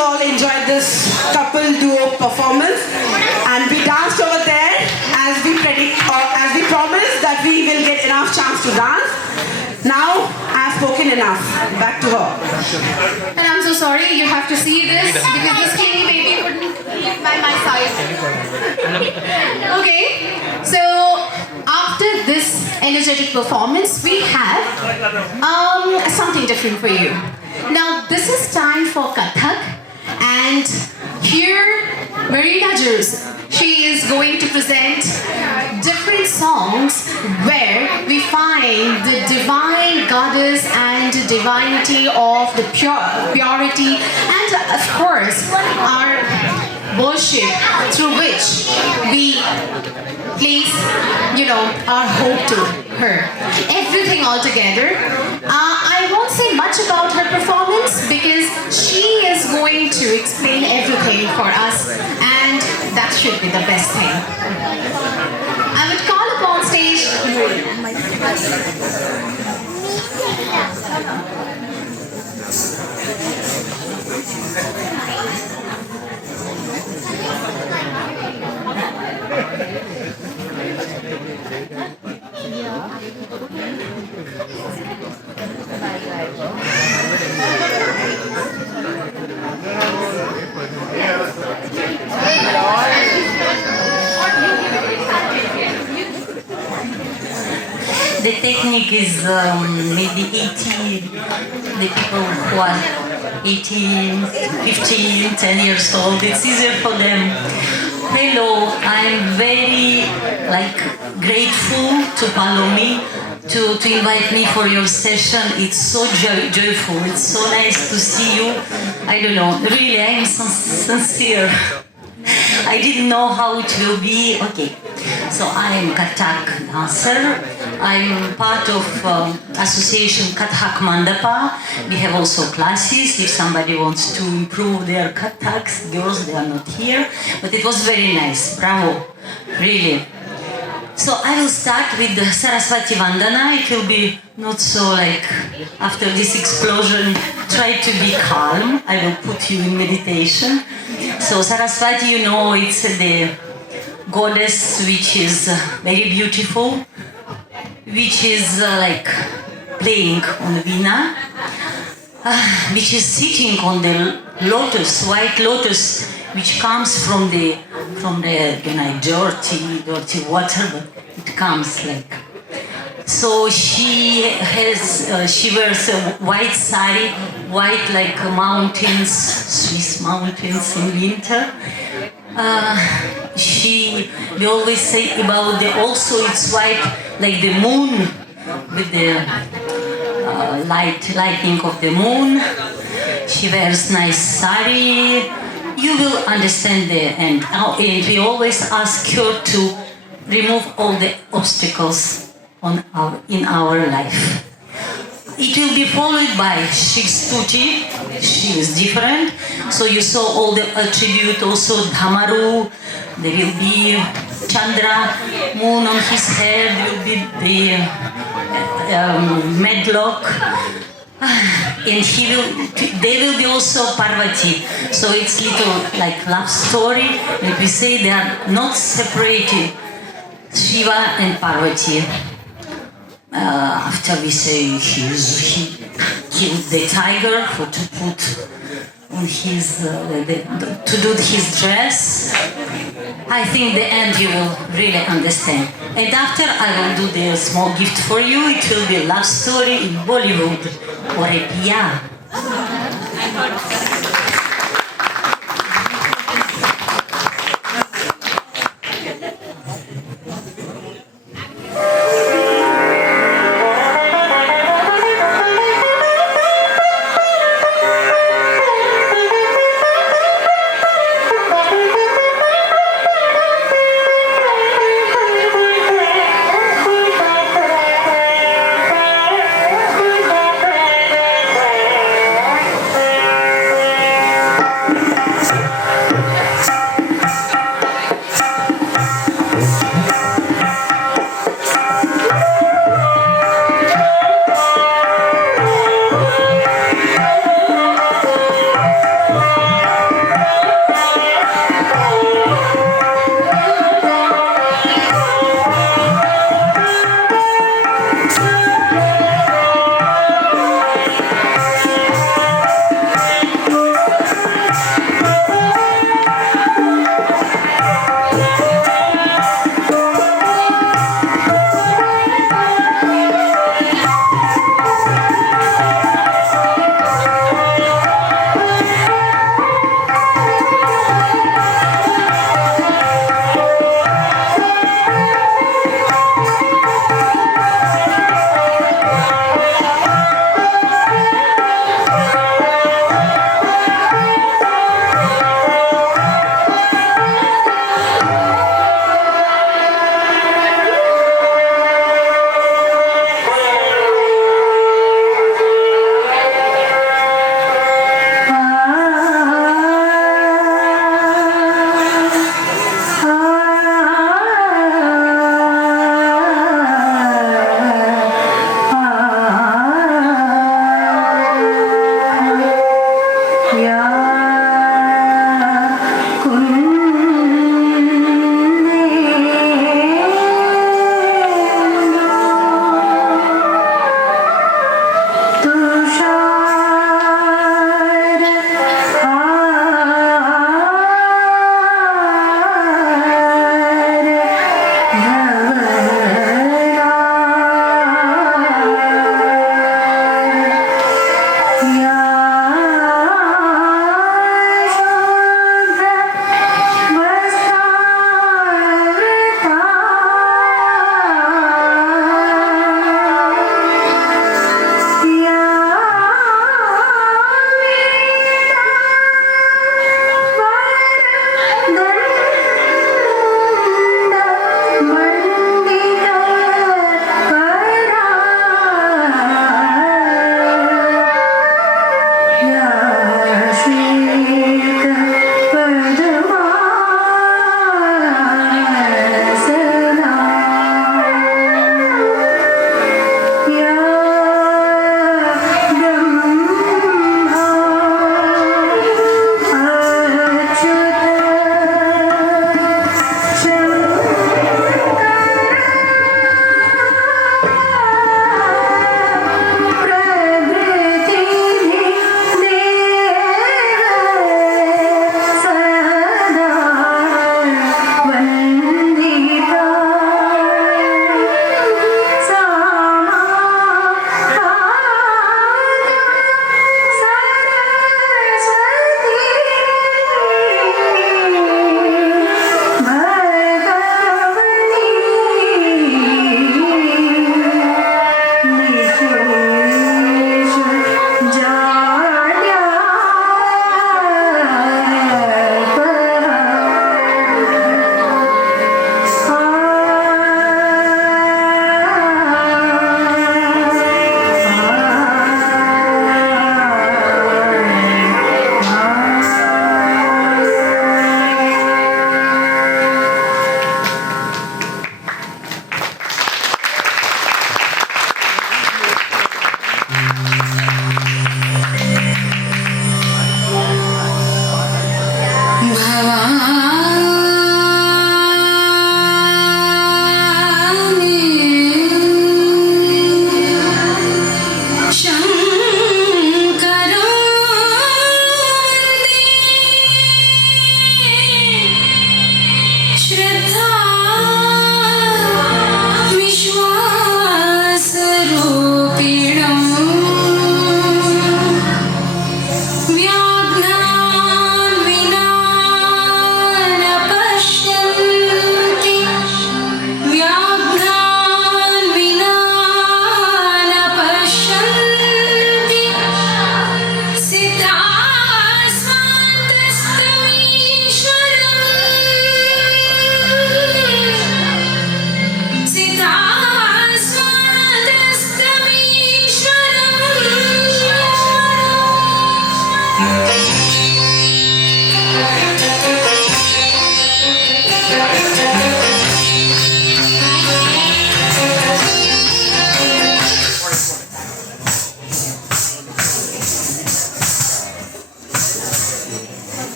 you all enjoyed this couple duo performance, and we danced over there as we promised that we will get enough chance to dance. Now I've spoken enough. Back to her. And I'm so sorry you have to see this because this skinny baby wouldn't live by my side. Okay, so after this energetic performance, we have something different for you. Now this is time for Kathak, and here Marina Jurs, she is going to present different songs where we find the divine goddess and divinity of the purity, and of course our worship through which we place, our hope to her. Everything all together. I won't say much about her performance because she is going to explain everything for us, and that should be the best thing. I would call upon stage. The technique is maybe 80, the people who are 18, 15, 10 years old, it's easier for them. Hello, I'm very grateful to Palomi to invite me for your session. It's so joyful, it's so nice to see you. I don't know, really, I'm sincere. I didn't know how it will be. Okay, so I'm Kathak dancer. I'm part of association Kathak Mandapa. We have also classes if somebody wants to improve their Kathaks. Girls, they are not here, but it was very nice. Bravo, really. So I will start with the Saraswati Vandana. It will be not so after this explosion, try to be calm. I will put you in meditation. So Saraswati, it's the goddess which is very beautiful, which is playing on veena, which is sitting on the lotus, white lotus, which comes from the dirty water, but it comes So she wears a white sari, white like mountains, Swiss mountains in winter. We always say about also it's white like the moon with the lightning of the moon. She wears nice sari. You will understand the end. And we always ask her to remove all the obstacles in our life. It will be followed by Shikstuti. She is different. So you saw all the attribute, also Dhamaru. There will be Chandra, moon on his head. There will be the medlock. And they will be also Parvati. So it's little like love story. Like we say, they are not separated. Shiva and Parvati. After we say he killed the tiger to put on his to do his dress. I think the end you will really understand. And after I will do the small gift for you. It will be a love story in Bollywood or a Pia.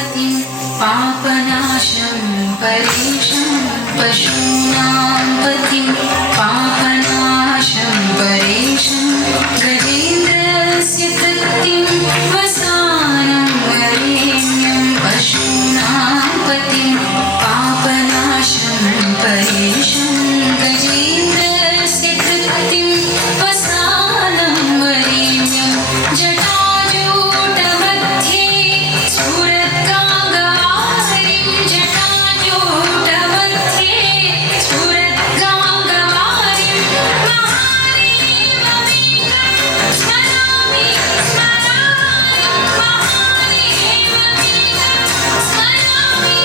पतिं पापनाशं परेशं पशूनां पतिं पापनाशं परेशं गजेन्द्रस्य तृप्तिं वसानं वरेण्यं पशूनां पतिं पापनाशं परेशं गजेन्द्रस्य तृप्तिं वसानं वरेण्यं जटाजूटमध्ये स्फुरद्गाङ्गवारिं जटाजूटमध्ये स्फुरद्गाङ्गवारिं महादेवमेकं स्मरामि स्मरामि महादेवमेकं स्मरामि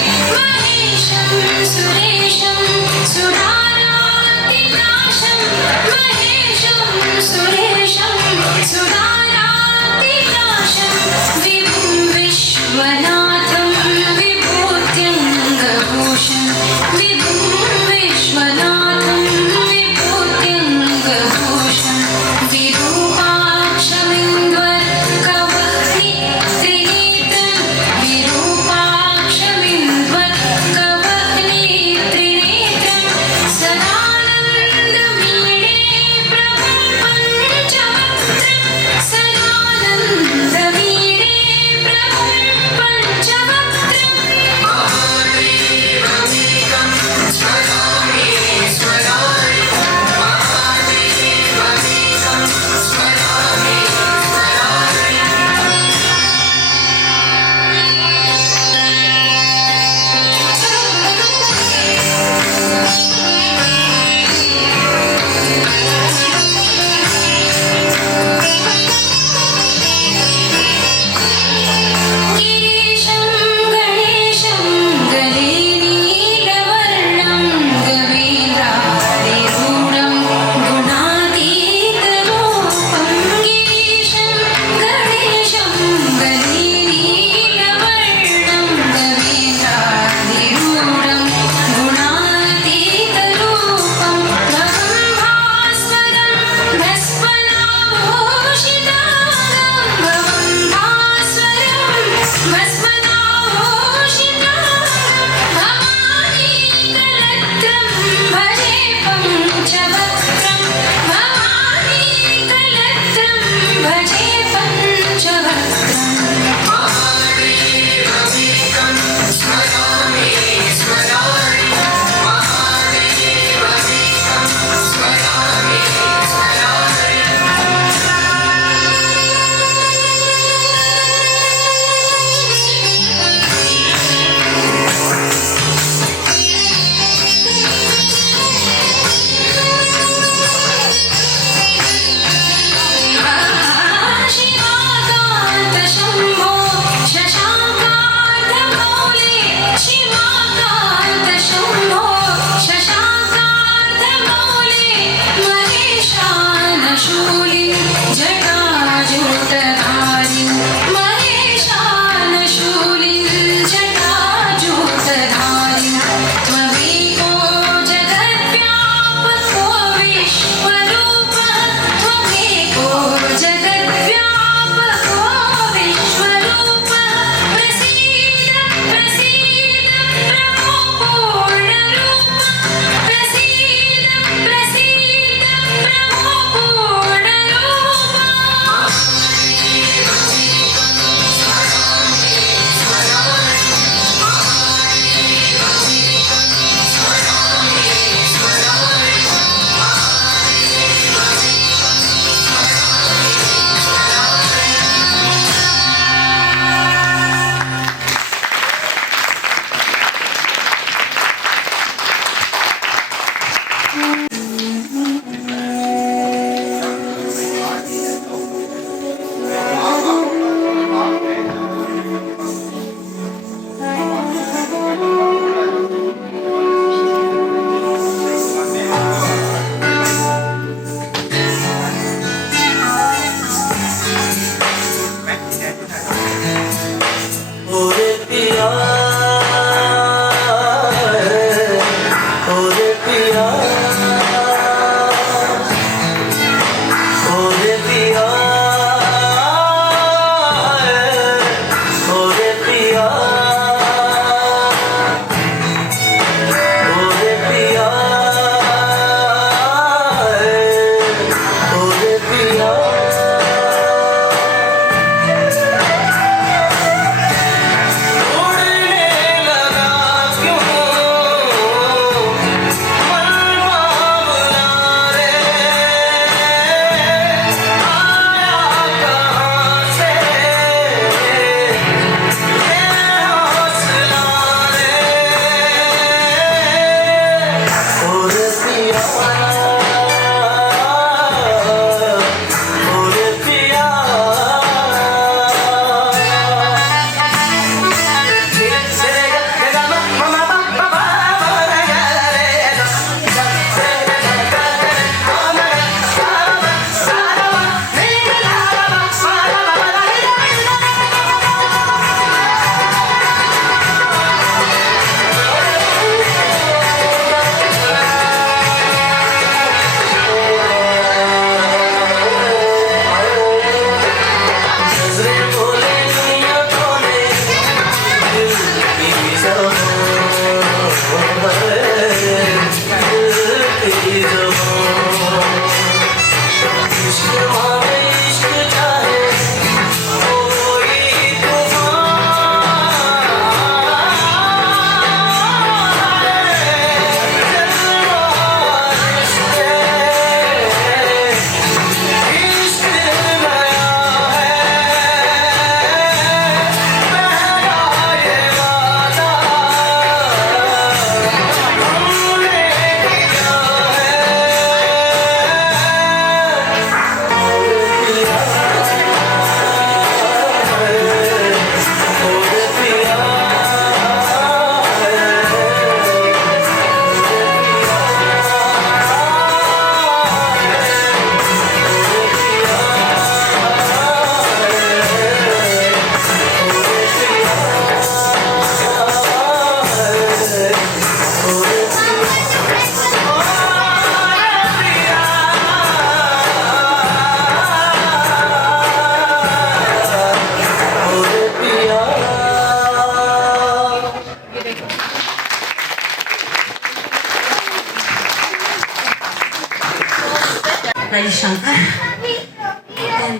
महेशं सुरेशं सुरारातिनाशं महेशं सुरेशं सुरारातिनाशं विभुं विश्वनाथं विभूत्यङ्गभूषं विभुं विश्वनाथं विभूत्यङ्गभूषं विरूपाक्षमिन्द्वर्कवह्नि त्रिनेत्रं विरूपाक्षमिन्द्वर्कवह्नि त्रिनेत्रं सदानन्दमीडे प्रकल्पन्तं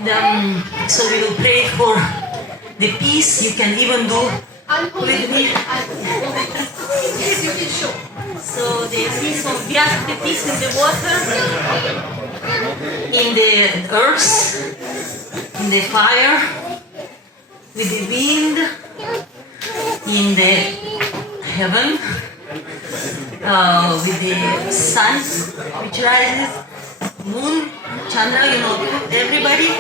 And so we will pray for the peace. You can even do with me. So the peace of, we ask the peace in the water, in the earth, in the fire, with the wind, in the heaven, with the sun which rises, moon, Chandra, everybody,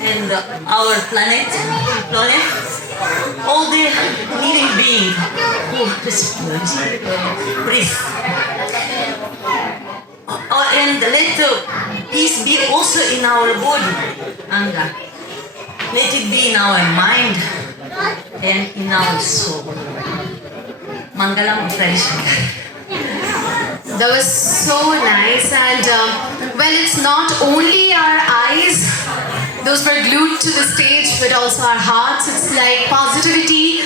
and our planet, all the living beings. Breathe. And let peace be also in our body, Anga. Let it be in our mind and in our soul. Mangalam Uparishad. That was so nice, and well, it's not only our eyes, those were glued to the stage, but also our hearts. It's like positivity,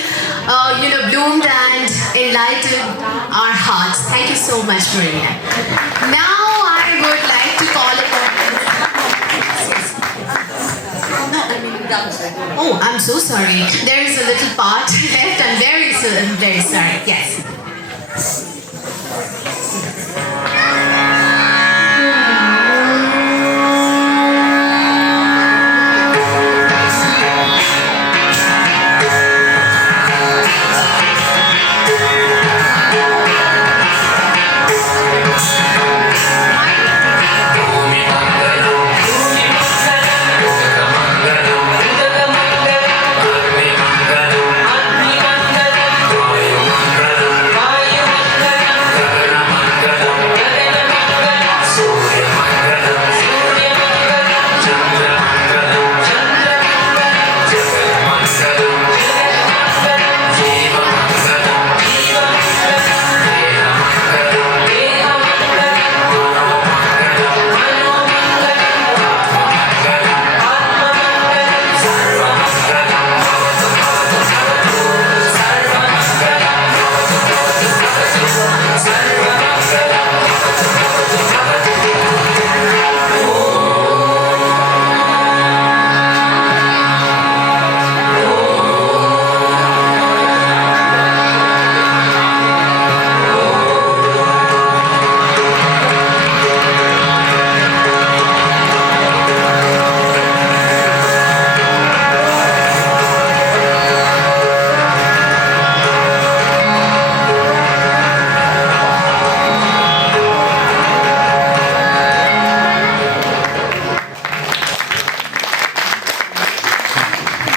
bloomed and enlightened our hearts. Thank you so much, Maria. Now I would like to call upon. Oh, I'm so sorry. There is a little part left. I'm very sorry. Yes.